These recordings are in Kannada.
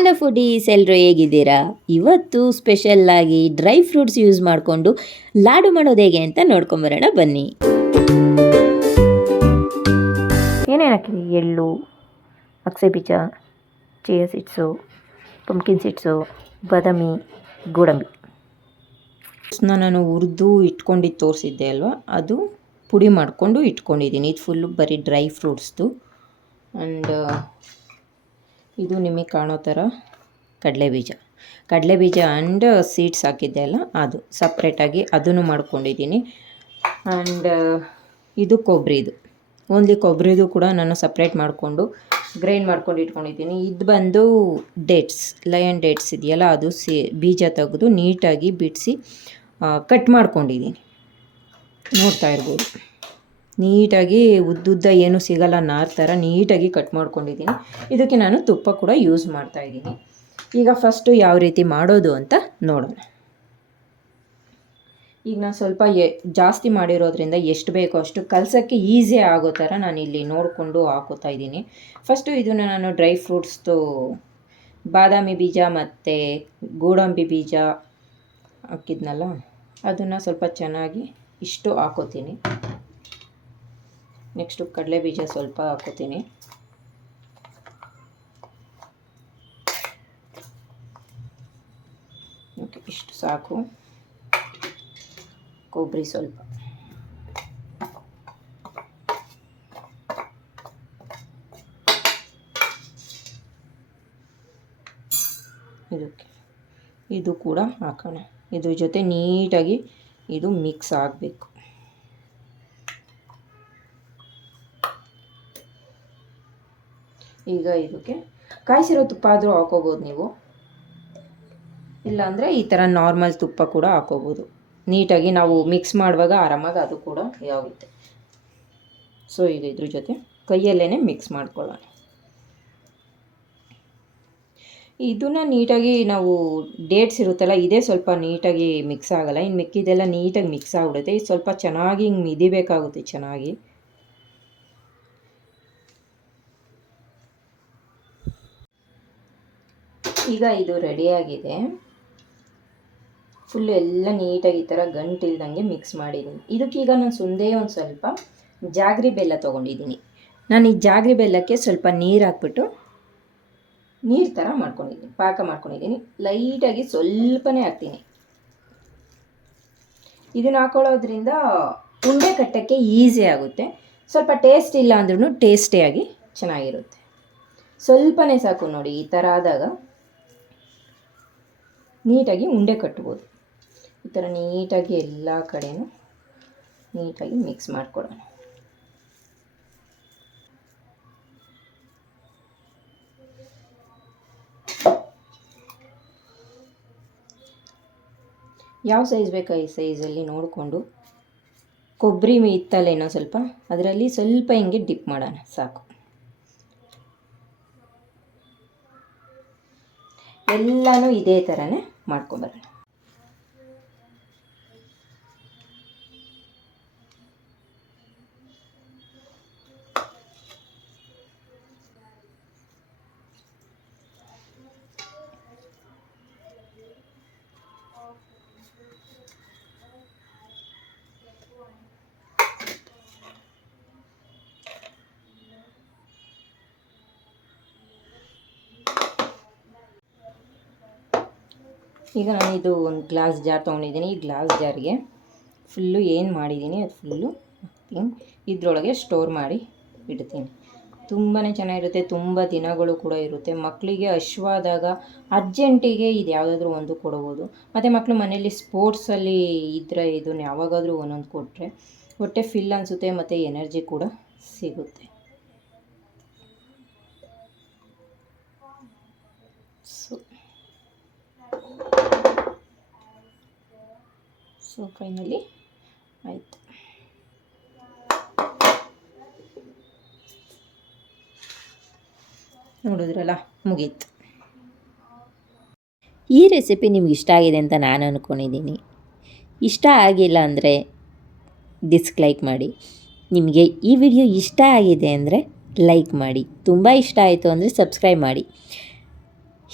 ಹಲೋ ಫುಡೀಸ್ ಎಲ್ಲರೂ ಹೇಗಿದ್ದೀರಾ? ಇವತ್ತು ಸ್ಪೆಷಲ್ಲಾಗಿ ಡ್ರೈ ಫ್ರೂಟ್ಸ್ ಯೂಸ್ ಮಾಡಿಕೊಂಡು ಲಾಡು ಮಾಡೋದು ಹೇಗೆ ಅಂತ ನೋಡ್ಕೊಂಬರೋಣ ಬನ್ನಿ. ಏನೇನು ಹಾಕಿದ್ವಿ ಎಳ್ಳು ಅಕ್ಸೆ ಬೀಜ ಚಿಯಾ ಸೀಡ್ಸು ಪಂಪ್ಕಿನ್ ಸೀಡ್ಸು ಬಾದಾಮಿ ಗೋಡಂಬಿ. ನಾನು ಹುರಿದು ಇಟ್ಕೊಂಡಿದ್ದು ತೋರಿಸಿದ್ದೆ ಅಲ್ವಾ? ಅದು ಪುಡಿ ಮಾಡಿಕೊಂಡು ಇಟ್ಕೊಂಡಿದ್ದೀನಿ. ಇದು ಫುಲ್ಲು ಬರೀ ಡ್ರೈ ಫ್ರೂಟ್ಸ್ದು ಆ್ಯಂಡ್ ಇದು ನಿಮಗೆ ಕಾಣೋ ಥರ ಕಡಲೆ ಬೀಜ. ಆ್ಯಂಡ್ ಸೀಡ್ಸ್ ಹಾಕಿದ್ದೆ ಅಲ್ಲ, ಅದು ಸಪ್ರೇಟಾಗಿ ಅದನ್ನು ಮಾಡ್ಕೊಂಡಿದ್ದೀನಿ. ಆ್ಯಂಡ್ ಇದು ಕೊಬ್ಬರಿದು ಓನ್ಲಿ ಕೊಬ್ಬರಿದು ಕೂಡ ನಾನು ಸಪ್ರೇಟ್ ಮಾಡಿಕೊಂಡು ಗ್ರೈಂಡ್ ಮಾಡ್ಕೊಂಡು ಇಟ್ಕೊಂಡಿದ್ದೀನಿ. ಇದು ಬಂದು ಡೇಟ್ಸ್ ಲಯನ್ ಡೇಟ್ಸ್ ಇದೆಯಲ್ಲ, ಅದು ಸಿ, ಬೀಜ ತೆಗೆದು ನೀಟಾಗಿ ಬಿಡಿಸಿ ಕಟ್ ಮಾಡ್ಕೊಂಡಿದ್ದೀನಿ. ನೋಡ್ತಾ ಇರ್ಬೋದು. ನೀಟಾಗಿ ಉದ್ದುದ್ದ ಏನು ಸಿಗಲ್ಲ ನಾರ್ ಥರ ನೀಟಾಗಿ ಕಟ್ ಮಾಡ್ಕೊಂಡಿದ್ದೀನಿ. ಇದಕ್ಕೆ ನಾನು ತುಪ್ಪ ಕೂಡ ಯೂಸ್ ಮಾಡ್ತಾ ಇದ್ದೀನಿ. ಈಗ ಫಸ್ಟು ಯಾವ ರೀತಿ ಮಾಡೋದು ಅಂತ ನೋಡೋಣ. ಈಗ ನಾನು ಸ್ವಲ್ಪ ಎ, ಜಾಸ್ತಿ ಮಾಡಿರೋದ್ರಿಂದ ಎಷ್ಟು ಬೇಕೋ ಅಷ್ಟು ಕಲಸೋಕ್ಕೆ ಈಸಿ ಆಗೋ ಥರ ನಾನು ಇಲ್ಲಿ ನೋಡಿಕೊಂಡು ಹಾಕೋತಾ ಇದ್ದೀನಿ. ಫಸ್ಟು ಇದನ್ನು ನಾನು ಡ್ರೈ ಫ್ರೂಟ್ಸ್ದು ಬಾದಾಮಿ ಬೀಜ ಮತ್ತು ಗೋಡಂಬಿ ಬೀಜ ಹಾಕಿದ್ನಲ್ಲ, ಅದನ್ನು ಸ್ವಲ್ಪ ಚೆನ್ನಾಗಿ ಇಷ್ಟು ಹಾಕೋತೀನಿ. ನೆಕ್ಸ್ಟು ಕಡಲೆ ಬೀಜ ಸ್ವಲ್ಪ ಹಾಕೋತೀನಿ ಓಕೆ, ಇಷ್ಟು ಸಾಕು. ಕೊಬ್ಬರಿ ಸ್ವಲ್ಪ. ಇದಕ್ಕೆ ಇದು ಕೂಡ ಹಾಕೋಣ. ಇದ್ರ ಜೊತೆ ನೀಟಾಗಿ ಇದು ಮಿಕ್ಸ್ ಆಗಬೇಕು. ಈಗ ಇದಕ್ಕೆ ಕಾಯಿಸಿರೋ ತುಪ್ಪ ಆದರೂ ಹಾಕೋಬೋದು ನೀವು. ಇಲ್ಲಾಂದರೆ ಈ ಥರ ನಾರ್ಮಲ್ ತುಪ್ಪ ಕೂಡ ಹಾಕೋಬೋದು. ನೀಟಾಗಿ ನಾವು ಮಿಕ್ಸ್ ಮಾಡುವಾಗ ಆರಾಮಾಗಿ ಅದು ಕೂಡ ಆಗುತ್ತೆ. ಸೊ ಈಗ ಇದ್ರ ಜೊತೆ ಕೈಯಲ್ಲೇ ಮಿಕ್ಸ್ ಮಾಡ್ಕೊಳ್ಳೋಣ. ಇದನ್ನು ನೀಟಾಗಿ ನಾವು ಡೇಟ್ಸ್ ಇರುತ್ತಲ್ಲ, ಇದೇ ಸ್ವಲ್ಪ ನೀಟಾಗಿ ಮಿಕ್ಸ್ ಆಗಲ್ಲ. ಇನ್ನು ಮಿಕ್ಕಿದೆಲ್ಲ ನೀಟಾಗಿ ಮಿಕ್ಸ್ ಆಗಿಬಿಡುತ್ತೆ. ಇದು ಸ್ವಲ್ಪ ಚೆನ್ನಾಗಿ ಹಿಂಗೆ ಮಿದಿಬೇಕಾಗುತ್ತೆ ಚೆನ್ನಾಗಿ. ಈಗ ಇದು ರೆಡಿಯಾಗಿದೆ ಫುಲ್ ಎಲ್ಲ ನೀಟಾಗಿ ಈ ಥರ ಗಂಟಿಲ್ದಂಗೆ ಮಿಕ್ಸ್ ಮಾಡಿದ್ದೀನಿ. ಇದಕ್ಕೀಗ ನಾನು ಸುಂದೇ ಒಂದು ಸ್ವಲ್ಪ ಜಾಗ್ರಿ ಬೆಲ್ಲ ತೊಗೊಂಡಿದ್ದೀನಿ. ನಾನು ಈ ಜಾಗ್ರಿ ಬೆಲ್ಲಕ್ಕೆ ಸ್ವಲ್ಪ ನೀರು ಹಾಕ್ಬಿಟ್ಟು ನೀರು ಥರ ಮಾಡ್ಕೊಂಡಿದ್ದೀನಿ, ಪಾಕ ಮಾಡ್ಕೊಂಡಿದ್ದೀನಿ. ಲೈಟಾಗಿ ಸ್ವಲ್ಪನೇ ಹಾಕ್ತೀನಿ. ಇದನ್ನು ಹಾಕೊಳ್ಳೋದ್ರಿಂದ ಉಂಡೆ ಕಟ್ಟೋಕ್ಕೆ ಈಸಿ ಆಗುತ್ತೆ. ಸ್ವಲ್ಪ ಟೇಸ್ಟ್ ಇಲ್ಲ ಅಂದ್ರೂ ಟೇಸ್ಟಿಯಾಗಿ ಚೆನ್ನಾಗಿರುತ್ತೆ. ಸ್ವಲ್ಪನೇ ಸಾಕು ನೋಡಿ ಈ ಥರ ಆದಾಗ. ನೀಟಾಗಿ ಉಂಡೆ ಕಟ್ಬೋದು. ಈ ಥರ ನೀಟಾಗಿ ಎಲ್ಲ ಕಡೆನೂ ನೀಟಾಗಿ ಮಿಕ್ಸ್ ಮಾಡಿಕೊಡೋಣ. ಯಾವ ಸೈಜ್ ಬೇಕಾ ಈ ಸೈಜಲ್ಲಿ ನೋಡಿಕೊಂಡು? ಕೊಬ್ಬರಿ ಇತ್ತಲ್ಲೇನೋ ಸ್ವಲ್ಪ? ಅದರಲ್ಲಿ ಸ್ವಲ್ಪ ಹಿಂಗೆ ಡಿಪ್ ಮಾಡೋಣ, ಸಾಕು. ಎಲ್ಲನೂ ಇದೇ ಥರನೇ ಮಾಡ್ಕೊಂಬರೋಣ ಈಗ ನಾನು ಇದು ಒಂದು ಗ್ಲಾಸ್ ಜಾರ್ ತೊಗೊಂಡಿದ್ದೀನಿ. ಈ ಗ್ಲಾಸ್ ಜಾರ್ಗೆ ಫುಲ್ಲು ಏನು ಮಾಡಿದ್ದೀನಿ, ಅದು ಫುಲ್ಲು ಇದರೊಳಗೆ ಸ್ಟೋರ್ ಮಾಡಿ ಇಡ್ತೀನಿ. ತುಂಬಾ ಚೆನ್ನಾಗಿರುತ್ತೆ, ತುಂಬ ದಿನಗಳು ಕೂಡ ಇರುತ್ತೆ. ಮಕ್ಕಳಿಗೆ ಹಶ್ವಾದಾಗ ಅರ್ಜೆಂಟಿಗೆ ಇದು ಯಾವುದಾದ್ರೂ ಒಂದು ಕೊಡ್ಬೋದು. ಮತ್ತು ಮಕ್ಕಳು ಮನೇಲಿ ಸ್ಪೋರ್ಟ್ಸಲ್ಲಿ ಇದ್ದರೆ ಇದನ್ನು ಯಾವಾಗಾದರೂ ಒಂದೊಂದು ಕೊಟ್ಟರೆ ಹೊಟ್ಟೆ ಫಿಲ್ ಅನಿಸುತ್ತೆ, ಮತ್ತು ಎನರ್ಜಿ ಕೂಡ ಸಿಗುತ್ತೆ ಸೊ ಸೊ ಫೈನಲಿ ಆಯಿತು. ನೋಡಿದ್ರಲ್ಲ, ಮುಗೀತು. ಈ ರೆಸಿಪಿ ನಿಮ್ಗೆ ಇಷ್ಟ ಆಗಿದೆ ಅಂತ ನಾನು ಅಂದ್ಕೊಂಡಿದ್ದೀನಿ ಇಷ್ಟ ಆಗಿಲ್ಲ ಅಂದರೆ ಡಿಸ್ಲೈಕ್ ಮಾಡಿ. ನಿಮಗೆ ಈ ವಿಡಿಯೋ ಇಷ್ಟ ಆಗಿದೆ ಅಂದರೆ ಲೈಕ್ ಮಾಡಿ. ತುಂಬ ಇಷ್ಟ ಆಯಿತು ಅಂದರೆ ಸಬ್ಸ್ಕ್ರೈಬ್ ಮಾಡಿ.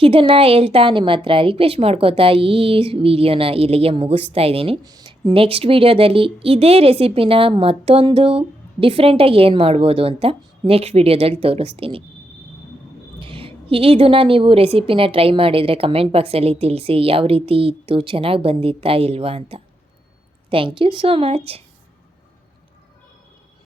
ಇದನ್ನು ಹೇಳ್ತಾ ನಿಮ್ಮ ಹತ್ರ ರಿಕ್ವೆಸ್ಟ್ ಮಾಡ್ಕೋತಾ ಈ ವಿಡಿಯೋನ ಇಲ್ಲಿಗೆ ಮುಗಿಸ್ತಾ ಇದ್ದೀನಿ. ನೆಕ್ಸ್ಟ್ ವಿಡಿಯೋದಲ್ಲಿ ಇದೇ ರೆಸಿಪಿನ ಮತ್ತೊಂದು ಡಿಫ್ರೆಂಟಾಗಿ ಏನು ಮಾಡ್ಬೋದು ಅಂತ ನೆಕ್ಸ್ಟ್ ವಿಡಿಯೋದಲ್ಲಿ ತೋರಿಸ್ತೀನಿ. ಇದನ್ನು ನೀವು ರೆಸಿಪಿನ ಟ್ರೈ ಮಾಡಿದರೆ ಕಮೆಂಟ್ ಬಾಕ್ಸಲ್ಲಿ ತಿಳಿಸಿ ಯಾವ ರೀತಿ ಇತ್ತು, ಚೆನ್ನಾಗಿ ಬಂದಿತ್ತಾ ಇಲ್ವಾ ಅಂತ. Thank you so much